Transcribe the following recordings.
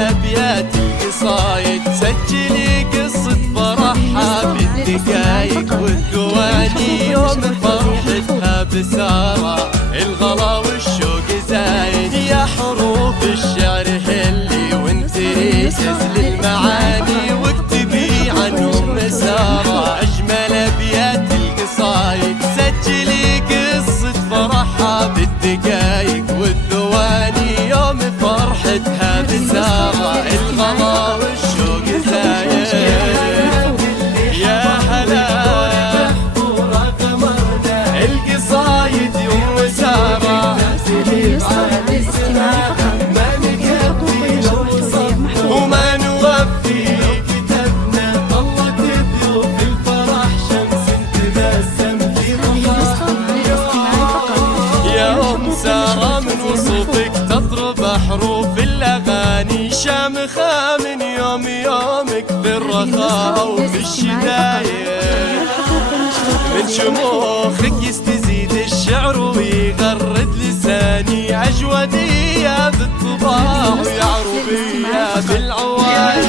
أبيات القصايد، سجلي قصة فرحها بالدقايق والثواني، يوم فرحتها بسارة الغلا والشوق زايد. يا حروف الشعر هلي وانثري جزل المعاني، واكتبي عنهم مسارة أجمل أبيات القصايد، سجلي قصة فرحها بالدقايق والثواني، يوم فرحتها بسارة الغلا والشوق زايد. يا هلا القصايد يوم سارة ما نكفي لو وصفنا وما نوفي كتبنا، طلت ضيوف الفرح شمس تبسم في ضحاها. يا أم سارة من وصوفك تضرب حروف الأغاني شامخة، من يوم يومك في الرخاء وفي الشدايد، من شموخك يستزيد الشعر ويغرد لساني، عجودية بالطباع ويا عروبية بالعوايد.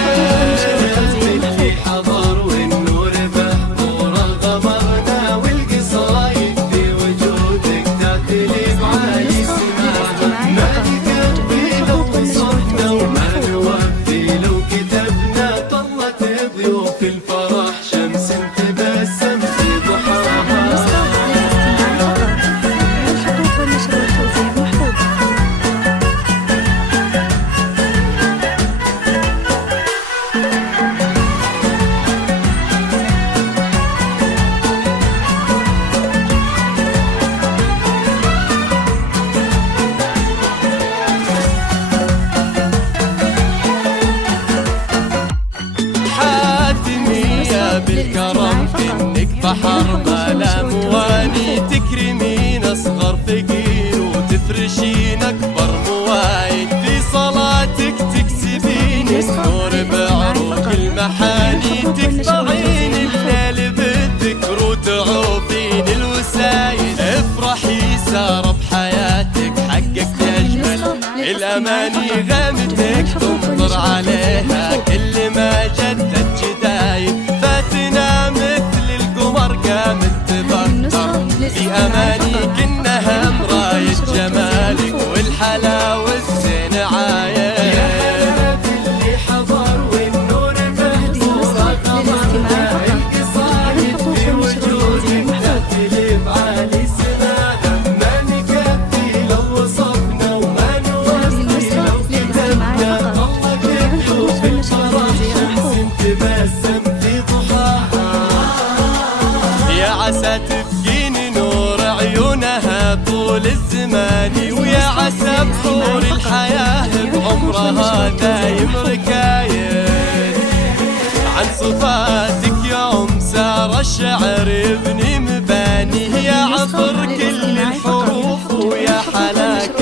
اللي حضر والنور بحضور غمرنا، والقصايد في وجودك تأتي بعالي سماها، ما نكفي لو وصفنا وما نوفي لو كتبنا، طلت ضيوف الفرح شمس تبسم في ضحاها. بالكرم كأنك بحر ما لا مواني، تكرمين أصغر فقير وتفرشين أكبر موايد، في صلاتك تكسبين النور بعروق المحاني، تقطعين الليل بالذكر وتعوفين الوسايد. افرحي سارة بحياتك حققت أجمل الأماني، غمتك تمطر عليها كل ما جدت جدايد، فاتنا مثل القمر قامت تبطر في أمانيك، إنها مراية جمالك والحلاوة الزين عايد. اللي حضر والنور بحضور غمرنا، القصايد في وجودك تأتي بعالي سماها، ما نكفي لو وصفنا وما نوفي لو كتبنا، طلت ضيوف الفرح شمس تبسم في ضحاها. يا عسى تبقين نور عيونها طول الزمان، ويا عسى بحور الحياة بعمرها دايم ركايد، عن صفاتك يا أم سارة الشعر يبني مباني، يا عطر كل الحروف ويا حلاك